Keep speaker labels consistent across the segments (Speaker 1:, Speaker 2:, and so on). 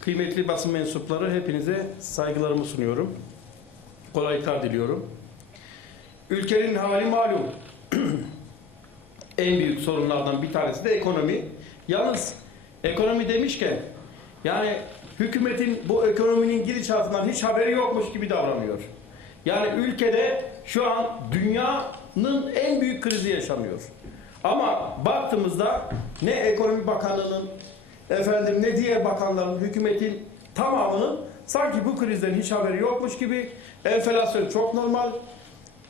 Speaker 1: Kıymetli basın mensupları hepinize saygılarımı sunuyorum. Kolaylıklar diliyorum. Ülkenin hali malum. en büyük sorunlardan bir tanesi de ekonomi. Yalnız ekonomi demişken yani hükümetin bu ekonominin gidişatından hiç haberi yokmuş gibi davranıyor. Yani ülkede şu an dünyanın en büyük krizi yaşanıyor. Ama baktığımızda ne ekonomi bakanının efendim ne diğer bakanların hükümetin tamamının sanki bu krizden hiç haberi yokmuş gibi enflasyon çok normal.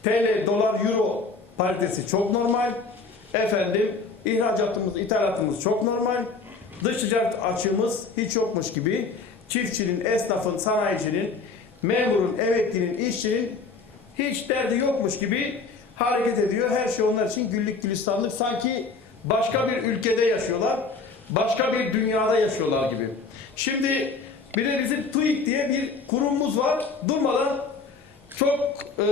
Speaker 1: TL, dolar, euro paritesi çok normal. Efendim ihracatımız, ithalatımız çok normal. Dış ticaret açığımız hiç yokmuş gibi. Çiftçinin, esnafın, sanayicinin, memurun, emeklinin, işçinin hiç derdi yokmuş gibi hareket ediyor. Her şey onlar için güllük gülistanlık. Sanki başka bir ülkede yaşıyorlar. Başka bir dünyada yaşıyorlar gibi. Şimdi bir de bizim TÜİK diye bir kurumumuz var. Durmadan çok e,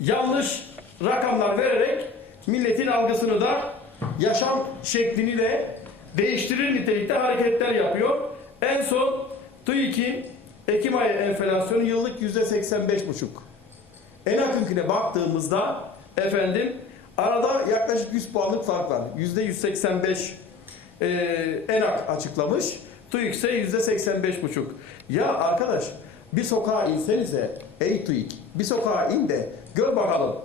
Speaker 1: yanlış rakamlar vererek milletin algısını da yaşam şeklini de değiştirir nitelikte hareketler yapıyor. En son TÜİK'in Ekim ayı enflasyonu yıllık yüzde 85 buçuk. En akınkine baktığımızda efendim arada yaklaşık 100 puanlık fark var. Yüzde 185 e, ENAK açıklamış. TÜİK ise yüzde 85 buçuk. Ya arkadaş bir sokağa insenize ey TÜİK bir sokağa in de gör bakalım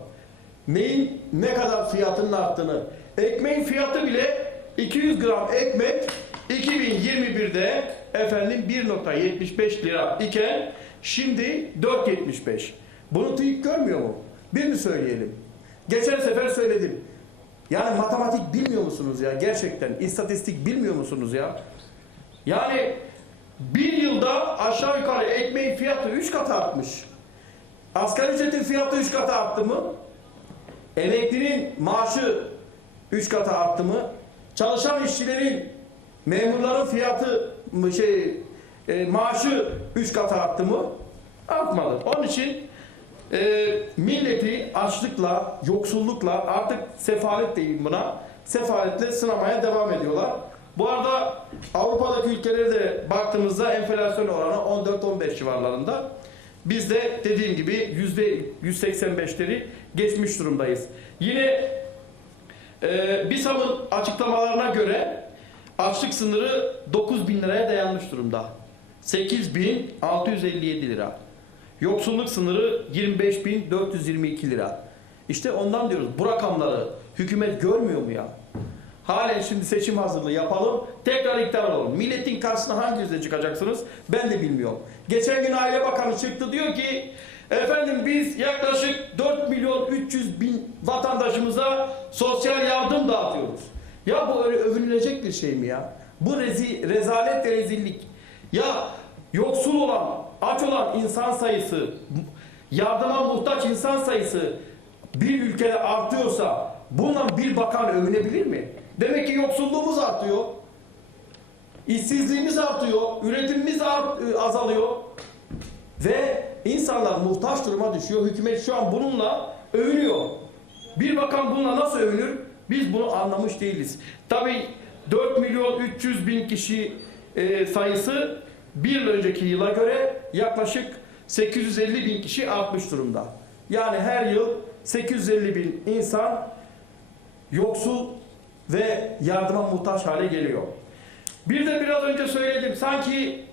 Speaker 1: neyin ne kadar fiyatının arttığını. Ekmeğin fiyatı bile 200 gram ekmek 2021'de efendim 1.75 lira iken şimdi 4.75. Bunu TÜİK görmüyor mu? Birini söyleyelim. Geçen sefer söyledim. Yani matematik bilmiyor musunuz ya gerçekten? İstatistik bilmiyor musunuz ya? Yani bir yılda aşağı yukarı ekmeğin fiyatı 3 kat artmış. Asgari ücretin fiyatı 3 kat arttı mı? Emeklinin maaşı 3 kat arttı mı? Çalışan işçilerin, memurların fiyatı şey e, maaşı 3 kat arttı mı? Artmadı. Onun için e, milleti açlıkla, yoksullukla artık sefalet değil buna. Sefaletle sınamaya devam ediyorlar. Bu arada Avrupa'daki ülkelere de baktığımızda enflasyon oranı 14-15 civarlarında. Biz de dediğim gibi yüzde 185'leri geçmiş durumdayız. Yine e, BİSAM'ın açıklamalarına göre açlık sınırı 9 bin liraya dayanmış durumda. 8657 lira. Yoksulluk sınırı 25.422 lira. İşte ondan diyoruz bu rakamları hükümet görmüyor mu ya? Halen şimdi seçim hazırlığı yapalım, tekrar iktidar olalım. Milletin karşısına hangi yüzle çıkacaksınız ben de bilmiyorum. Geçen gün Aile Bakanı çıktı diyor ki efendim biz yaklaşık 4 milyon 300 bin vatandaşımıza sosyal yardım dağıtıyoruz. Ya bu öyle övünülecek bir şey mi ya? Bu rezi, rezalet ve rezillik. Ya yoksul olan, aç olan insan sayısı, yardıma muhtaç insan sayısı bir ülkede artıyorsa bundan bir bakan övünebilir mi? Demek ki yoksulluğumuz artıyor. işsizliğimiz artıyor, üretimimiz art- e, azalıyor ve insanlar muhtaç duruma düşüyor. Hükümet şu an bununla övünüyor. Bir bakan bununla nasıl övünür? Biz bunu anlamış değiliz. Tabii 4 milyon 300 bin kişi e, sayısı bir yıl önceki yıla göre yaklaşık 850 bin kişi artmış durumda. Yani her yıl 850 bin insan yoksul ve yardıma muhtaç hale geliyor. Bir de biraz önce söyledim sanki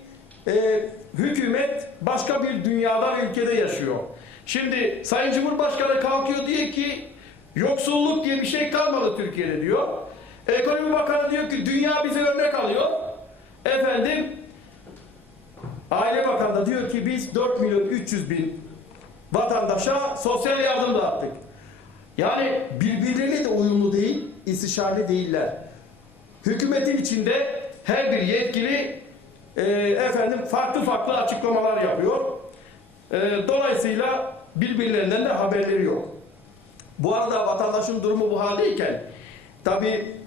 Speaker 1: e, hükümet başka bir dünyada ülkede yaşıyor. Şimdi Sayın Cumhurbaşkanı kalkıyor diye ki yoksulluk diye bir şey kalmadı Türkiye'de diyor. Ekonomi Bakanı diyor ki dünya bize örnek alıyor. Efendim Aile Bakanı da diyor ki biz 4 milyon 300 bin vatandaşa sosyal yardım dağıttık. Yani birbirleriyle de uyumlu değil, istişareli değiller. Hükümetin içinde her bir yetkili e, efendim farklı farklı açıklamalar yapıyor. E, dolayısıyla birbirlerinden de haberleri yok. Bu arada vatandaşın durumu bu haldeyken tabi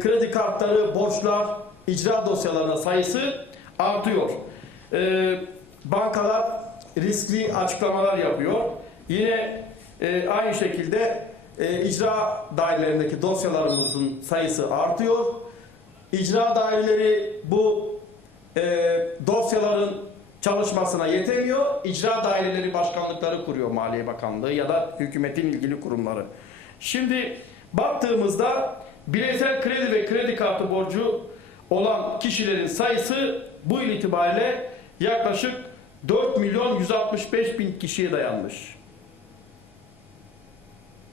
Speaker 1: kredi kartları, borçlar, icra dosyalarının sayısı artıyor. E, bankalar riskli açıklamalar yapıyor. Yine e, aynı şekilde e, icra dairelerindeki dosyalarımızın sayısı artıyor. İcra daireleri bu e, dosyaların çalışmasına yetemiyor. İcra daireleri başkanlıkları kuruyor Maliye Bakanlığı ya da hükümetin ilgili kurumları. Şimdi baktığımızda bireysel kredi ve kredi kartı borcu olan kişilerin sayısı bu yıl itibariyle yaklaşık 4 milyon 165 bin kişiye dayanmış.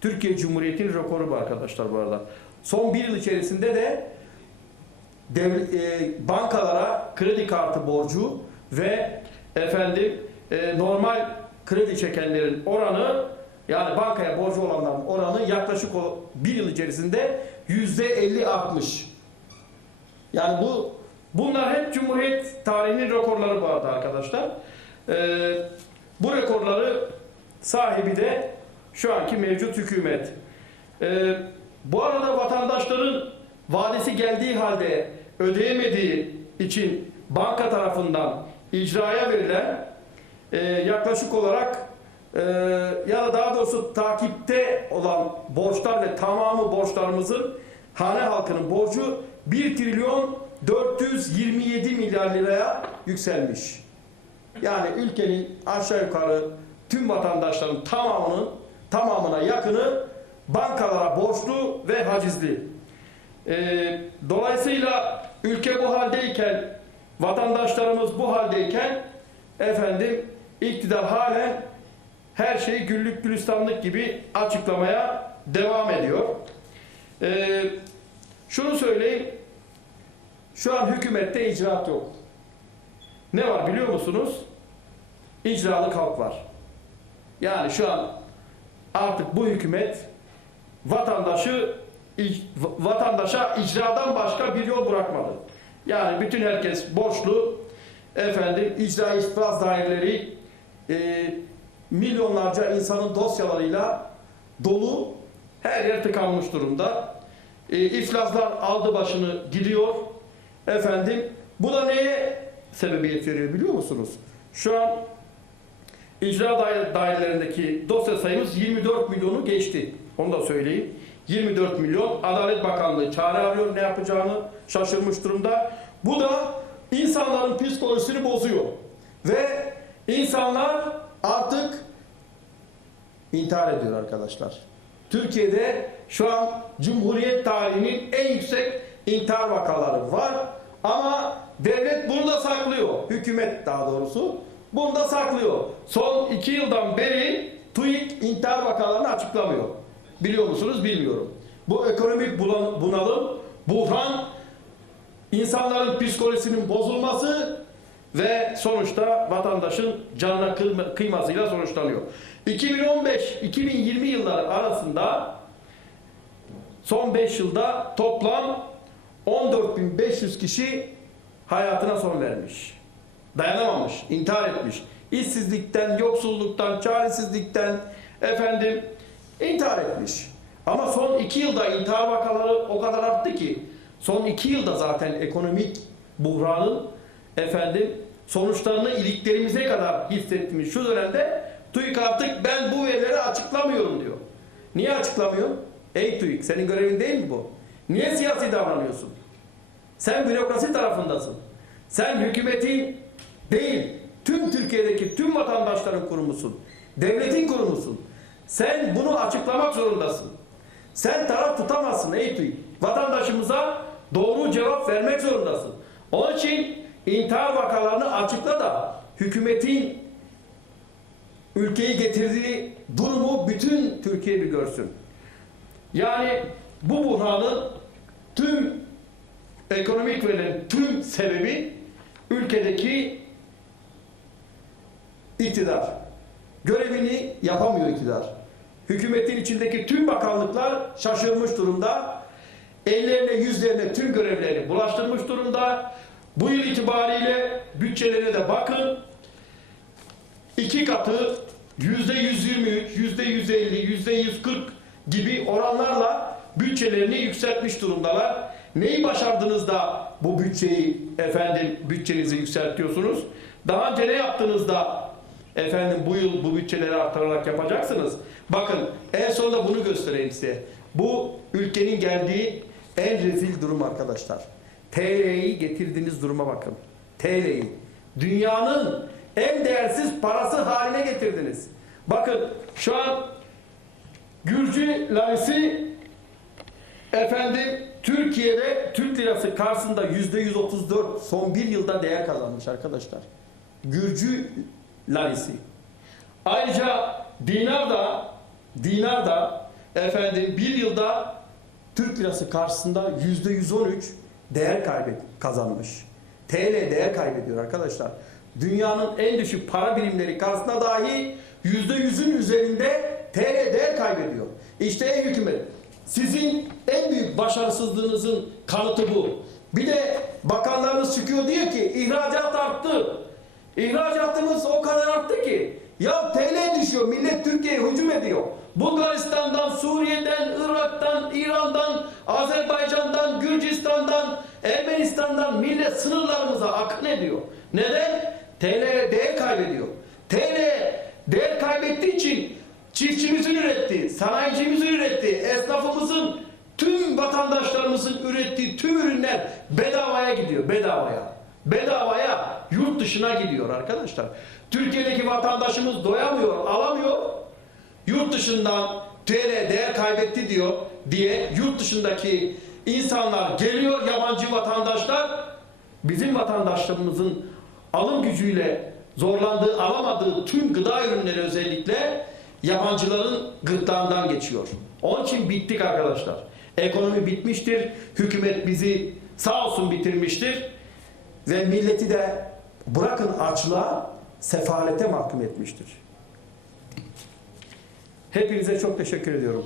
Speaker 1: Türkiye Cumhuriyeti'nin rekoru bu arkadaşlar bu arada. Son bir yıl içerisinde de dev- e, bankalara kredi kartı borcu ve efendim e, normal kredi çekenlerin oranı yani bankaya borcu olanların oranı yaklaşık o bir yıl içerisinde yüzde 50 artmış. Yani bu bunlar hep Cumhuriyet tarihinin rekorları arada arkadaşlar. Ee, bu rekorları sahibi de şu anki mevcut hükümet. Ee, bu arada vatandaşların vadesi geldiği halde ödeyemediği için banka tarafından icraya verilen e, yaklaşık olarak e, ya da daha doğrusu takipte olan borçlar ve tamamı borçlarımızın hane halkının borcu 1 trilyon 427 milyar liraya yükselmiş. Yani ülkenin aşağı yukarı tüm vatandaşların tamamının tamamına yakını bankalara borçlu ve hacizli. Ee, dolayısıyla ülke bu haldeyken, vatandaşlarımız bu haldeyken efendim iktidar halen her şeyi güllük gülistanlık gibi açıklamaya devam ediyor. Ee, şunu söyleyeyim, şu an hükümette icraat yok. Ne var biliyor musunuz? İcralık halk var. Yani şu an artık bu hükümet vatandaşı vatandaşa icradan başka bir yol bırakmadı. Yani bütün herkes borçlu. Efendim icra iflas daireleri e, milyonlarca insanın dosyalarıyla dolu. Her yer tıkanmış durumda. E, iflaslar aldı başını gidiyor. Efendim bu da neye sebebiyet veriyor biliyor musunuz? Şu an icra daire- dairelerindeki dosya sayımız 24 milyonu geçti. Onu da söyleyeyim. 24 milyon Adalet Bakanlığı çare arıyor ne yapacağını şaşırmış durumda. Bu da insanların psikolojisini bozuyor. Ve insanlar artık intihar ediyor arkadaşlar. Türkiye'de şu an Cumhuriyet tarihinin en yüksek intihar vakaları var. Ama devlet bunu da saklıyor. Hükümet daha doğrusu bunu da saklıyor. Son iki yıldan beri TÜİK intihar vakalarını açıklamıyor. Biliyor musunuz bilmiyorum. Bu ekonomik bunalım, buhran, insanların psikolojisinin bozulması ve sonuçta vatandaşın canına kıyma- kıymasıyla sonuçlanıyor. 2015-2020 yılları arasında son 5 yılda toplam 14.500 kişi hayatına son vermiş. Dayanamamış, intihar etmiş. İşsizlikten, yoksulluktan, çaresizlikten efendim intihar etmiş. Ama son 2 yılda intihar vakaları o kadar arttı ki son 2 yılda zaten ekonomik buhranın efendim sonuçlarını iliklerimize kadar hissettiğimiz şu dönemde TÜİK artık ben bu verileri açıklamıyorum diyor. Niye açıklamıyor? Ey TÜİK senin görevin değil mi bu? Niye siyasi davranıyorsun? Sen bürokrasi tarafındasın. Sen hükümetin değil, tüm Türkiye'deki tüm vatandaşların kurumusun. Devletin kurumusun. Sen bunu açıklamak zorundasın. Sen taraf tutamazsın ey. Vatandaşımıza doğru cevap vermek zorundasın. Onun için intihar vakalarını açıkla da hükümetin ülkeyi getirdiği durumu bütün Türkiye bir görsün. Yani bu buhranın tüm ekonomik verilerin tüm sebebi ülkedeki iktidar. Görevini yapamıyor iktidar. Hükümetin içindeki tüm bakanlıklar şaşırmış durumda. Ellerine yüzlerine tüm görevlerini bulaştırmış durumda. Bu yıl itibariyle bütçelerine de bakın. İki katı yüzde 123, yüzde 150, yüzde 140 gibi oranlarla bütçelerini yükseltmiş durumdalar. Neyi başardınız da bu bütçeyi efendim bütçenizi yükseltiyorsunuz? Daha önce ne yaptınız da efendim bu yıl bu bütçeleri arttırarak yapacaksınız? Bakın en sonunda bunu göstereyim size. Bu ülkenin geldiği en rezil durum arkadaşlar. TL'yi getirdiğiniz duruma bakın. TL'yi. Dünyanın en değersiz parası haline getirdiniz. Bakın şu an Gürcü lirası efendim Türkiye'de Türk lirası karşısında yüzde 134 son bir yılda değer kazanmış arkadaşlar. Gürcü lirası. Ayrıca dinar da dinar da efendim bir yılda Türk lirası karşısında yüzde 113 değer kaybet kazanmış. TL değer kaybediyor arkadaşlar. Dünyanın en düşük para birimleri karşısında dahi yüzde yüzün üzerinde TL değer kaybediyor. İşte ey hükümet sizin en büyük başarısızlığınızın kanıtı bu. Bir de bakanlarınız çıkıyor diyor ki ihracat arttı. İhracatımız o kadar arttı ki ya TL düşüyor millet Türkiye'ye hücum ediyor. Bulgaristan'dan, Suriye'den, Irak'tan, İran'dan, Azerbaycan'dan, Gürcistan'dan, Ermenistan'dan millet sınırlarımıza akın ediyor. Neden? TL değer kaybediyor. TL değer kaybettiği için çiftçimizin ürettiği, sanayicimizin ürettiği, esnafımızın, vatandaşlarımızın ürettiği tüm ürünler bedavaya gidiyor, bedavaya. Bedavaya yurt dışına gidiyor arkadaşlar. Türkiye'deki vatandaşımız doyamıyor, alamıyor. Yurt dışından TL değer kaybetti diyor diye yurt dışındaki insanlar geliyor yabancı vatandaşlar bizim vatandaşlarımızın alım gücüyle zorlandığı, alamadığı tüm gıda ürünleri özellikle yabancıların gırtlağından geçiyor. Onun için bittik arkadaşlar. Ekonomi bitmiştir. Hükümet bizi sağ olsun bitirmiştir. Ve milleti de bırakın açlığa, sefalete mahkum etmiştir. Hepinize çok teşekkür ediyorum.